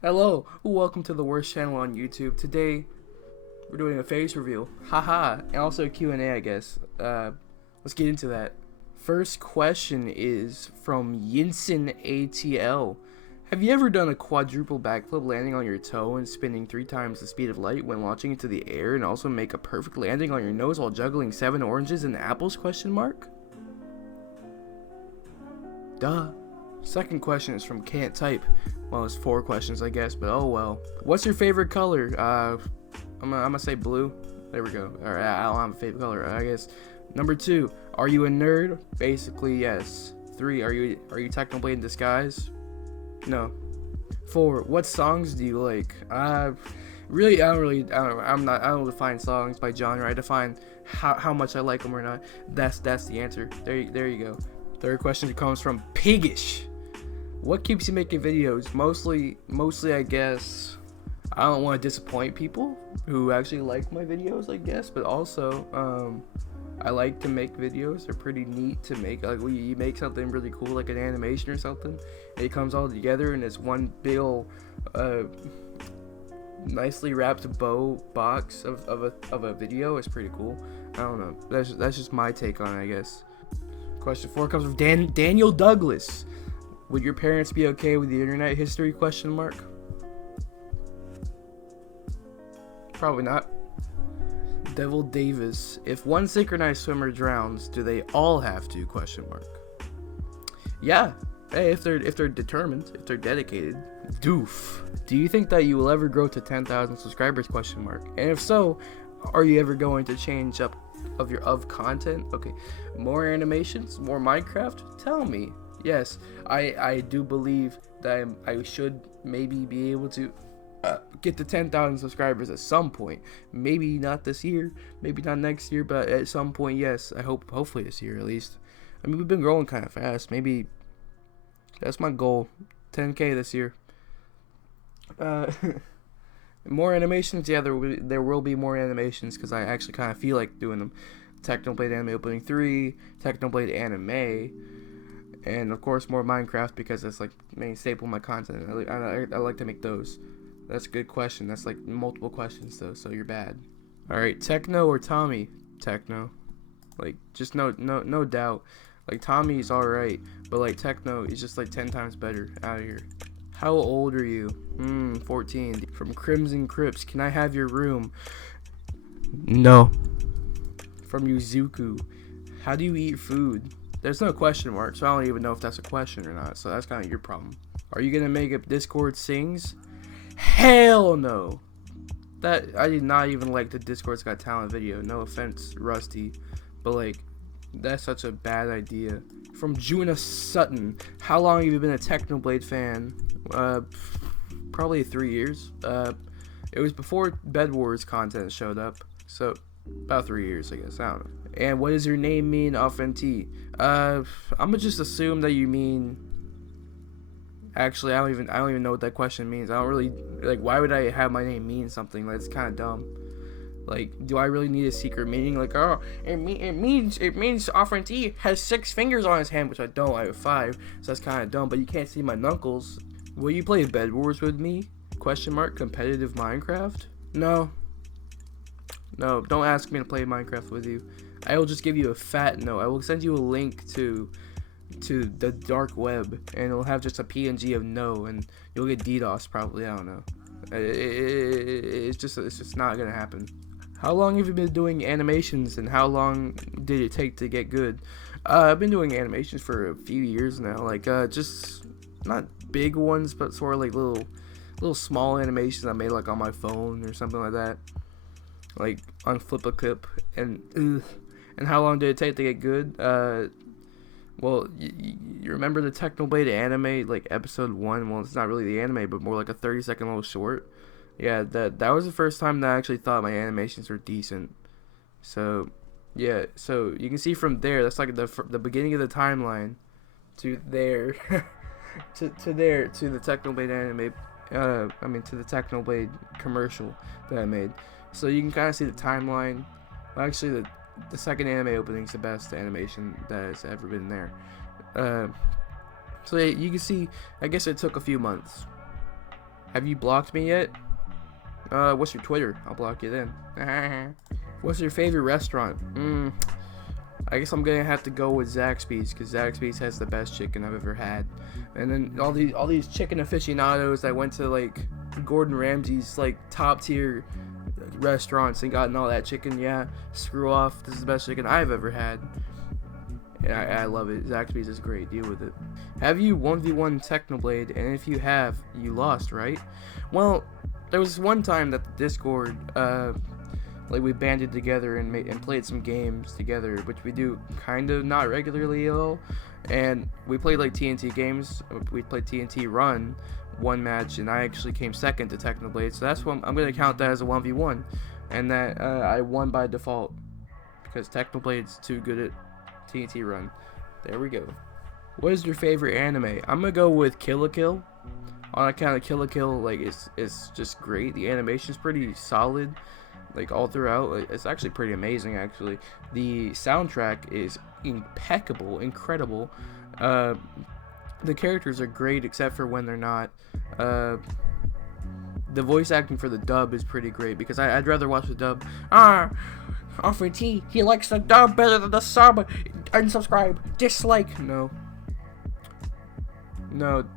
Hello, welcome to the worst channel on YouTube. Today, we're doing a face reveal. Haha, and also a Q&A, I guess. Let's get into that. First question is from Yinsen ATL. Have you ever done a quadruple backflip landing on your toe and spinning 3 times the speed of light when launching into the air and also make a perfect landing on your nose while juggling 7 oranges and apples? Question mark? Duh. Second question is from Can't Type. Well, it's 4 questions, I guess, but oh well. What's your favorite color? I'm gonna say blue. There we go. Alright, I don't have a favorite color, I guess. Number 2, are you a nerd? Basically, yes. 3, are you Technoblade in disguise? No. 4, what songs do you like? I don't define songs by genre. I define how much I like them or not. That's the answer. There you go. Third question comes from Piggish. What keeps you making videos? Mostly I guess I don't want to disappoint people who actually like my videos, I guess, but also I like to make videos. They're pretty neat to make. Like when you make something really cool, like an animation or something, and it comes all together in this one big old nicely wrapped bow box of a video. It's pretty cool. I don't know. That's just my take on it, I guess. Question 4 comes from Daniel Douglas. Would your parents be okay with the internet history? Question mark. Probably not. Devil Davis. If one synchronized swimmer drowns, do they all have to? Question mark. Yeah. Hey, if they're determined, if they're dedicated. Doof. Do you think that you will ever grow to 10,000 subscribers? Question mark. And if so, are you ever going to change up of content? Okay. More animations? More Minecraft? Tell me. Yes, I do believe that I should maybe be able to get to 10,000 subscribers at some point. Maybe not this year, maybe not next year, but at some point, yes. Hopefully this year at least. I mean, we've been growing kind of fast. Maybe that's my goal, 10K this year. More animations, yeah. There will be more animations because I actually kind of feel like doing them. Technoblade Anime Opening 3, Technoblade Anime. And of course more Minecraft because that's like main staple of my content. I like to make those. That's a good question. That's like multiple questions though, so you're bad. Alright, Techno or Tommy? Techno. Like just no doubt. Like Tommy's alright, but like Techno is just like 10 times better. Out of here. How old are you? 14. From Crimson Crips, can I have your room? No. From Yuzuku, how do you eat food? There's no question mark, so I don't even know if that's a question or not, so that's kind of your problem. Are you gonna make a Discord sings? Hell no! That, I did not even like the Discord's Got Talent video. No offense, Rusty, but like, that's such a bad idea. From Juna Sutton, how long have you been a Technoblade fan? Probably 3 years. It was before Bed Wars content showed up, so about 3 years, I guess. I don't know. And what does your name mean off NT? I'm gonna just assume that you mean. Actually, I don't even know what that question means. I don't really like. Why would I have my name mean something? That's kind of dumb. Like, do I really need a secret meaning? Like, oh, it means off NT has 6 fingers on his hand, which I don't. I have 5, so that's kind of dumb. But you can't see my knuckles. Will you play Bed Wars with me? Question mark. Competitive Minecraft? No. No, don't ask me to play Minecraft with you. I will just give you a fat no. I will send you a link to the dark web, and it'll have just a PNG of no, and you'll get DDoS probably. I don't know. It's just not gonna happen. How long have you been doing animations, and how long did it take to get good? I've been doing animations for a few years now. Like just not big ones, but sort of like little small animations I made like on my phone or something like that. Like on Flip-a-Clip, and how long did it take to get good? Well, you remember the Technoblade anime, like episode 1? Well, it's not really the anime, but more like a 30-second little short. Yeah, that was the first time that I actually thought my animations were decent. So, yeah, so you can see from there, that's like the beginning of the timeline to there, to the Technoblade anime. To the Technoblade commercial that I made. So you can kind of see the timeline. Well, actually, the second anime opening is the best animation that has ever been there. So you can see, I guess it took a few months. Have you blocked me yet? What's your Twitter? I'll block you then. What's your favorite restaurant? I guess I'm gonna have to go with Zaxby's, because Zaxby's has the best chicken I've ever had. And then all these chicken aficionados that went to like Gordon Ramsay's like top tier restaurants and gotten all that chicken, yeah, screw off. This is the best chicken I've ever had. And I love it. Zaxby's is great. Deal with it. Have you 1v1 Technoblade? And if you have, you lost, right? Well, there was one time that the Discord, like we banded together and played some games together, which we do kind of not regularly at all. And we played like TNT games. We played TNT Run one match, and I actually came second to Technoblade. So that's what I'm gonna count that as a 1v1, and that I won by default because Technoblade's too good at TNT Run. There we go. What is your favorite anime? I'm gonna go with Kill la Kill. On account of Kill la Kill, like it's just great. The animation's pretty solid, like all throughout. It's actually pretty amazing. Actually, the soundtrack is impeccable, incredible. The characters are great except for when they're not. The voice acting for the dub is pretty great because I'd rather watch the dub. Offer T, he likes the dub better than the sub. Unsubscribe, dislike. No,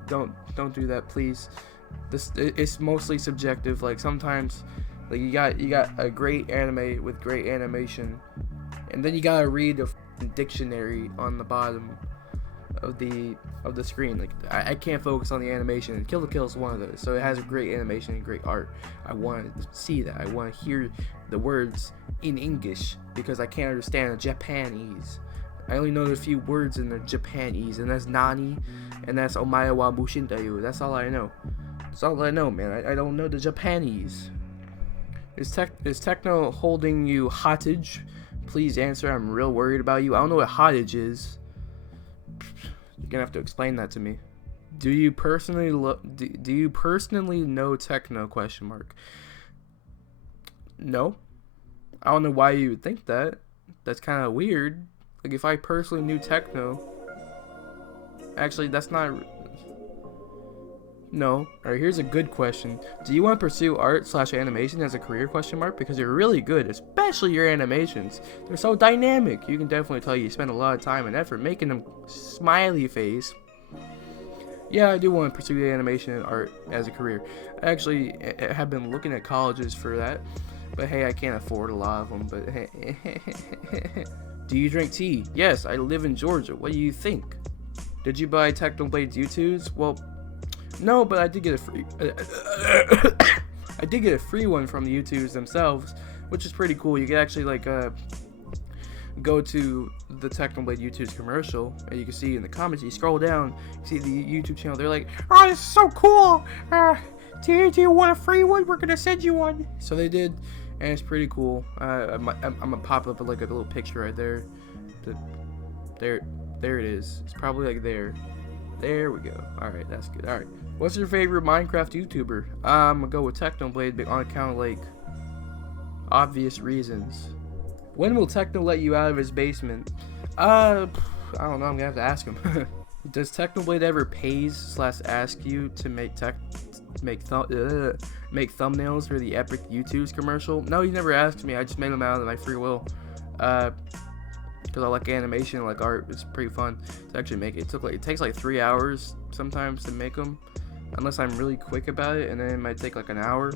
don't do that, please. It's mostly subjective. Like sometimes, like you got a great anime with great animation, and then you gotta read a dictionary on the bottom of the screen. Like I can't focus on the animation, and Kill la Kill is one of those. So it has a great animation and great art. I want to see that. I want to hear the words in English because I can't understand the Japanese. I only know a few words in the Japanese, and that's Nani, and that's Omae wa Bushindayu. That's all I know. That's all I know, man. I don't know the Japanese. Is Techno holding you hostage? Please answer. I'm real worried about you. I don't know what hostage is. You're gonna have to explain that to me. Do you personally know Techno? Question mark. No. I don't know why you would think that. That's kind of weird. Like if I personally knew Techno. Actually, that's not. No. Alright, here's a good question. Do you want to pursue art/animation as a career? Question mark. Because you're really good, especially your animations. They're so dynamic. You can definitely tell you spend a lot of time and effort making them smiley face. Yeah, I do want to pursue the animation and art as a career. I actually have been looking at colleges for that. But hey, I can't afford a lot of them. But hey. Do you drink tea? Yes, I live in Georgia. What do you think? Did you buy Technoblade's YouTubes? Well, no, but I did get a free. I did get a free one from the YouTubes themselves, which is pretty cool. You can actually like go to the Technoblade YouTube's commercial, and you can see in the comments. You scroll down, you see the YouTube channel. They're like, "Oh, this is so cool! Do you want a free one? We're gonna send you one." So they did, and it's pretty cool. I'm gonna pop up like a little picture right there. There it is. It's probably like there. There we go. Alright, that's good. Alright. What's your favorite Minecraft YouTuber? I'm gonna go with Technoblade, but on account of like obvious reasons. When will Techno let you out of his basement? I don't know. I'm gonna have to ask him. Does Technoblade ever pays/ask you to make thumbnails for the Epic YouTube's commercial? No, he never asked me. I just made them out of my free will. Because I like animation, I like art. It's pretty fun to actually make it. It takes like 3 hours sometimes to make them, unless I'm really quick about it, and then it might take like an hour.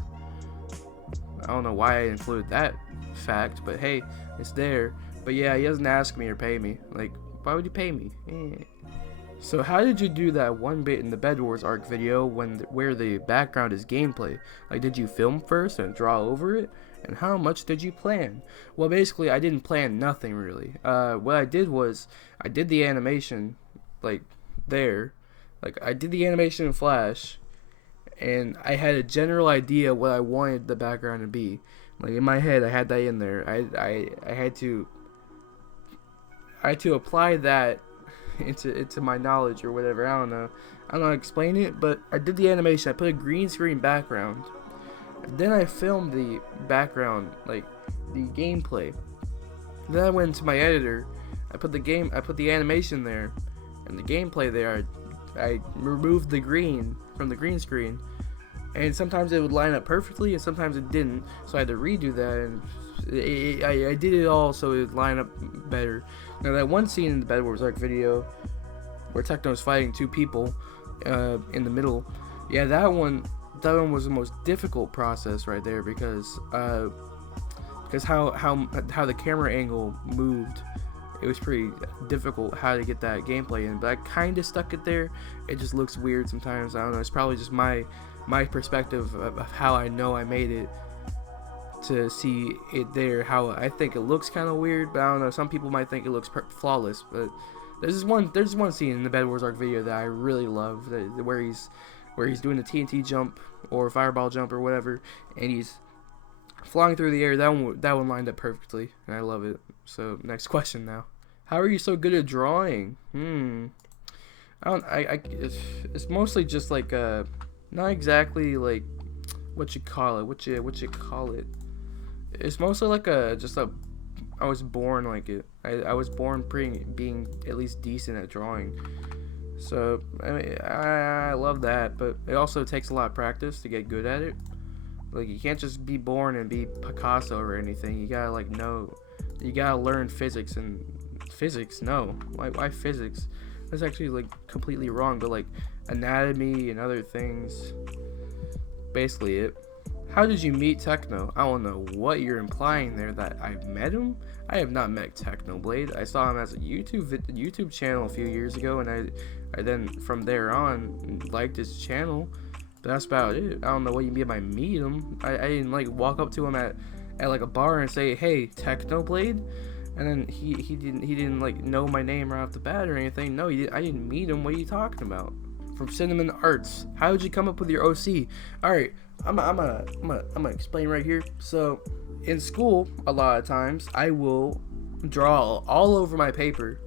I don't know why I included that fact, but hey, it's there. But yeah, he doesn't ask me or pay me. Like, why would you pay me? So how did you do that one bit in the Bed Wars arc video where the background is gameplay? Like, did you film first and draw over it? And how much did you plan? Well, basically, I didn't plan nothing really. What I did was, I did the animation, like, there. Like, I did the animation in Flash, and I had a general idea what I wanted the background to be. Like, in my head, I had that in there. I had to apply that into my knowledge or whatever. I don't know how to explain it, but I did the animation. I put a green screen background. Then I filmed the background, like the gameplay. Then I went into my editor. I put the animation there, and the gameplay there. I removed the green from the green screen, and sometimes it would line up perfectly, and sometimes it didn't. So I had to redo that, and I did it all so it would line up better. Now that one scene in the Bed Wars Arc video where Techno's fighting two people in the middle, yeah, that one was the most difficult process right there because how the camera angle moved. It was pretty difficult how to get that gameplay in, but I kind of stuck it there. It just looks weird sometimes. I don't know. It's probably just my perspective of how I know I made it to see it there. How I think it looks kind of weird, but I don't know. Some people might think it looks flawless. But there's one scene in the Bed Wars Arc video that I really love, where he's doing the TNT jump or fireball jump or whatever, and he's flying through the air. That one lined up perfectly, and I love it. So next question now. How are you so good at drawing? It's mostly just like not exactly like what you call it. It's mostly like I was born like it. I was born being at least decent at drawing. So I mean, I love that, but it also takes a lot of practice to get good at it. Like, you can't just be born and be Picasso or anything. You gotta like know. You gotta learn physics. And physics? No. Why physics? That's actually like completely wrong. But like anatomy and other things. Basically it. How did you meet Techno? I don't know what you're implying there. That I met him? I have not met Technoblade. I saw him as a YouTube channel a few years ago, and I then from there on liked his channel. But that's about it. I don't know what you mean by meet him. I didn't like walk up to him at like a bar and say, "Hey, Technoblade," and then he didn't like know my name right off the bat or anything. No, I didn't meet him. What are you talking about? From Cinnamon Arts. How did you come up with your OC? All right, I'm gonna explain right here. So in school, a lot of times I will draw all over my paper,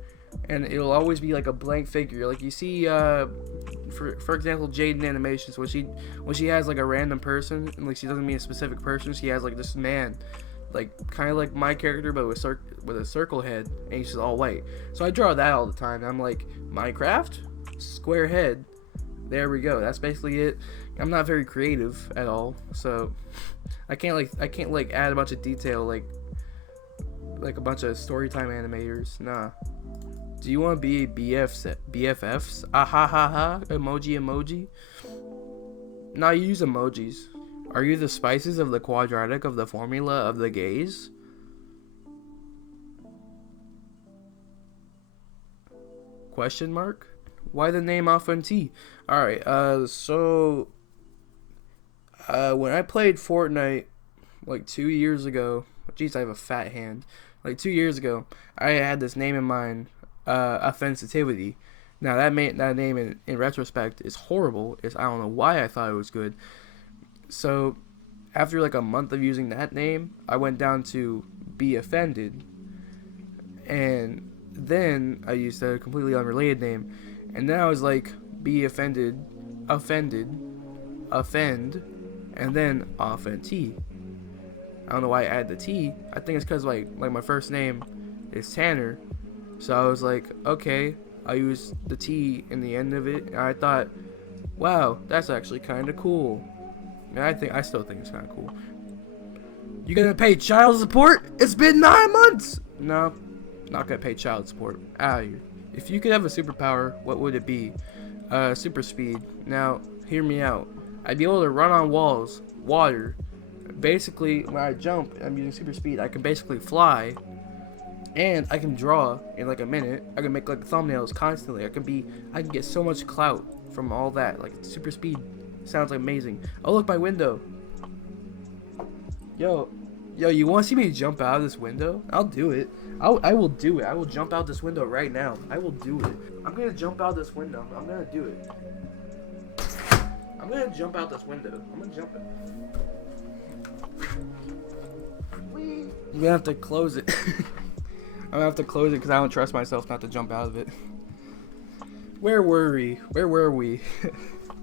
and it'll always be like a blank figure. Like you see, for example, Jaden Animations, when she has like a random person, and like she doesn't mean a specific person, she has like this man, like kind of like my character, but with a circle head, and he's just all white. So I draw that all the time. And I'm like, Minecraft, square head. There we go. That's basically it. I'm not very creative at all, so I can't add a bunch of detail like a bunch of storytime animators. Nah. Do you want to be BFFs? Ah ha ha ha. Emoji. Nah, you use emojis. Are you the spices of the quadratic of the formula of the gaze? Question mark? Why the name off on T? Alright, so when I played Fortnite like 2 years ago, jeez, I have a fat hand. Like 2 years ago, I had this name in mind, Offensitivity. Now that name in retrospect is horrible. I don't know why I thought it was good. So after like a month of using that name, I went down to Be Offended, and then I used a completely unrelated name, and then I was like Be Offended, Offend, and then off and T. I don't know why I added the T. I think it's because like my first name is Tanner, so I was like, okay, I'll use the T in the end of it. And I thought, wow, that's actually kind of cool. And I still think it's kind of cool. You gonna pay child support? It's been 9 months. No, not gonna pay child support. Out of here. If you could have a superpower, what would it be? Super speed. Now, hear me out. I'd be able to run on walls, water. Basically, when I jump, I'm using super speed. I can basically fly, and I can draw in like a minute. I can make like thumbnails constantly. I can get so much clout from all that. Like super speed sounds amazing. Oh look, my window. Yo, you want to see me jump out of this window? I'll do it. I will do it. I will jump out this window right now. I will do it. I'm gonna jump out this window. I'm gonna do it. I'm gonna jump out this window. I'm gonna jump it. I'm gonna have to close it. I'm gonna have to close it because I don't trust myself not to jump out of it. Where were we?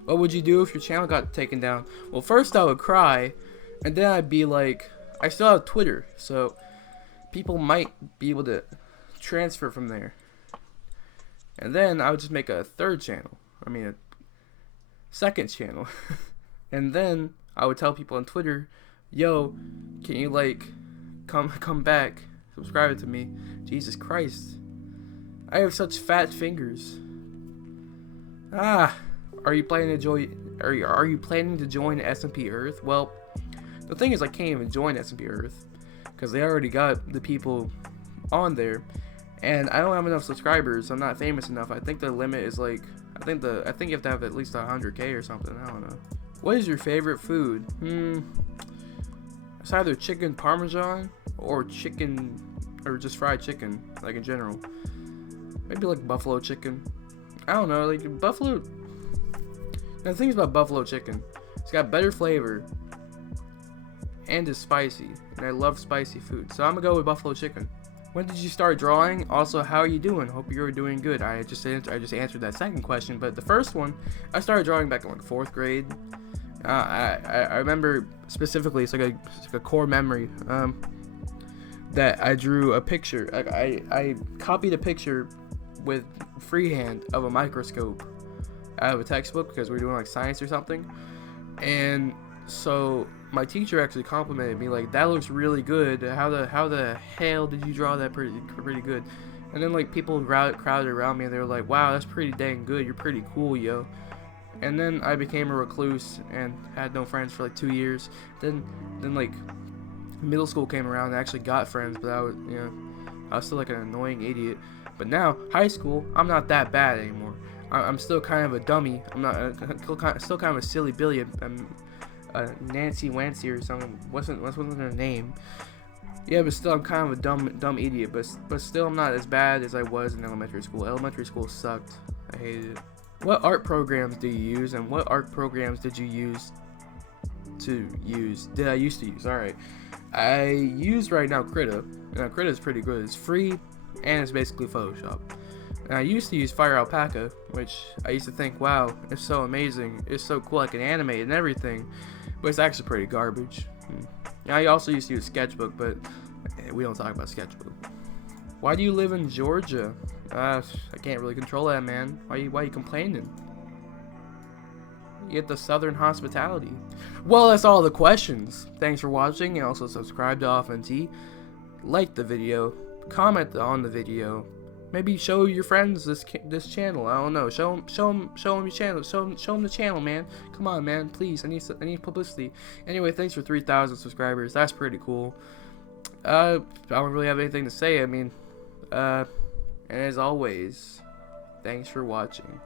What would you do if your channel got taken down? Well, first I would cry, and then I'd be like, I still have Twitter, so people might be able to transfer from there. And then I would just make a third channel. I mean, a second channel. And then I would tell people on Twitter, yo, can you like come back, subscribe to me. Jesus Christ, I have such fat fingers. Are you planning to join? Are you planning to join S&P Earth? Well, the thing is, I can't even join S&P Earth because they already got the people on there, and I don't have enough subscribers. I'm not famous enough. I think the limit is like, I think you have to have at least 100K or something. I don't know. What is your favorite food? It's either chicken parmesan or just fried chicken, like in general. Maybe like buffalo chicken. I don't know, like buffalo. The thing is about buffalo chicken, it's got better flavor and it's spicy, and I love spicy food, so I'm gonna go with buffalo chicken. When did you start drawing? Also, how are you doing? Hope you're doing good. I just answered that second question, but the first one, I started drawing back in like 4th grade. I remember specifically, it's like a core memory, that I drew a picture. I copied a picture with freehand of a microscope out of a textbook because we were doing like science or something, and so my teacher actually complimented me like, that looks really good. How the hell did you draw that pretty good? And then like people crowded around me and they were like, wow, that's pretty dang good. You're pretty cool, yo. And then I became a recluse and had no friends for like 2 years. Then like middle school came around and I actually got friends, but I was still like an annoying idiot. But now high school, I'm not that bad anymore. I'm still kind of a dummy. I'm not still kind of a silly Billy. I'm Nancy Wancy or something. Wasn't her name? Yeah, but still I'm kind of a dumb idiot. But still I'm not as bad as I was in elementary school. Elementary school sucked. I hated it. What art programs do you use, and what art programs did you use? Did I used to use? All right, I use right now Krita. Krita is pretty good. It's free and it's basically Photoshop. And I used to use Fire Alpaca, which I used to think, wow, it's so amazing, it's so cool, I can animate and everything, but it's actually pretty garbage. I also used to use Sketchbook, but we don't talk about Sketchbook. Why do you live in Georgia? I can't really control that, man. Why you complaining? You get the southern hospitality. Well, that's all the questions. Thanks for watching, and also subscribe to Off NT. Like the video, comment on the video. Maybe show your friends this channel. I don't know. Show them your channel. Show them the channel, man. Come on, man. Please. I need publicity. Anyway, thanks for 3,000 subscribers. That's pretty cool. I don't really have anything to say. I mean, and as always, thanks for watching.